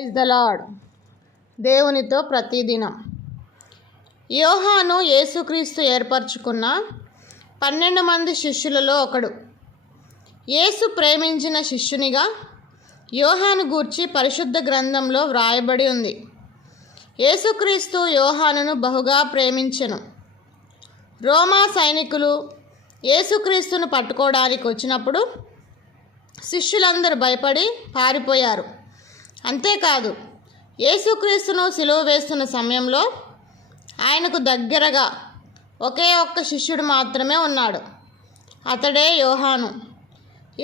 Is the lord దేవునితో ప్రతిదినం. యోహాను యేసుక్రీస్తు ఏర్పరచుకున్న పన్నెండు మంది శిష్యులలో ఒకడు. యేసు ప్రేమించిన శిష్యునిగా యోహాను గూర్చి పరిశుద్ధ గ్రంథంలో వ్రాయబడి ఉంది. యేసుక్రీస్తు యోహానును బహుగా ప్రేమించెను. రోమా సైనికులు యేసుక్రీస్తును పట్టుకోవడానికి వచ్చినప్పుడు శిష్యులందరూ భయపడి పారిపోయారు. అంతేకాదు యేసుక్రీస్తును సిలువ వేస్తున్న సమయంలో ఆయనకు దగ్గరగా ఒకే ఒక్క శిష్యుడు మాత్రమే ఉన్నాడు అతడే యోహాను.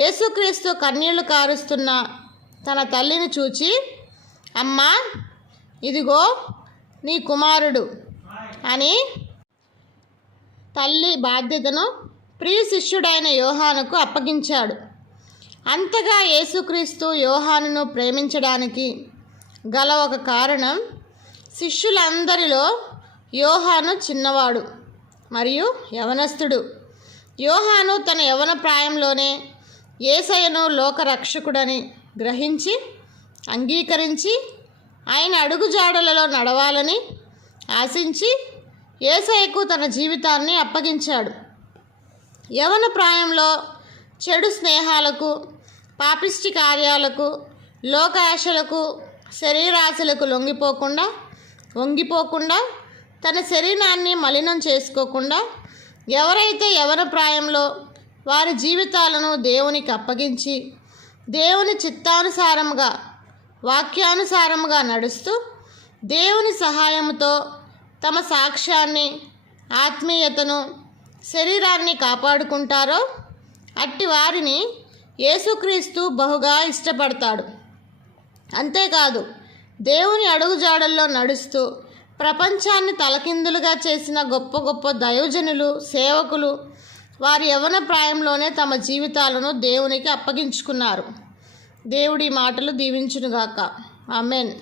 యేసుక్రీస్తు కన్నీళ్ళు కారుస్తున్న తన తల్లిని చూచి అమ్మా ఇదిగో నీ కుమారుడు అని తల్లి బాధ్యతను ప్రియ శిష్యుడైన యోహానుకు అప్పగించాడు. అంతగా యేసుక్రీస్తు యోహానును ప్రేమించడానికి గల ఒక కారణం శిష్యులందరిలో యోహాను చిన్నవాడు మరియు యవనస్తుడు. యోహాను తన యవన ప్రాయంలోనే ఏసయను లోకరక్షకుడని గ్రహించి అంగీకరించి ఆయన అడుగుజాడలలో నడవాలని ఆశించి ఏసయ్యకు తన జీవితాన్ని అప్పగించాడు. యవన ప్రాయంలో చెడు స్నేహాలకు పాపిష్టి కార్యాలకు లోకాశలకు శరీరాశలకు లొంగిపోకుండా వంగిపోకుండా తన శరీరాన్ని మలినం చేసుకోకుండా ఎవరైతే ఎవరి ప్రాయంలో వారి జీవితాలను దేవునికి అప్పగించి దేవుని చిత్తానుసారముగా వాక్యానుసారముగా నడుస్తూ దేవుని సహాయంతో తమ సాక్ష్యాన్ని ఆత్మీయతను శరీరాన్ని కాపాడుకుంటారో అట్టి వారిని యేసుక్రీస్తు బహుగా ఇష్టపడతాడు. అంతేకాదు దేవుని అడుగుజాడల్లో నడుస్తూ ప్రపంచాన్ని తలకిందులుగా చేసిన గొప్ప గొప్ప దయోజనులు సేవకులు వారి యవన ప్రాయంలోనే తమ జీవితాలను దేవునికి అప్పగించుకున్నారు. దేవుడి మాటలు దీవించునుగాక. ఆమెన్.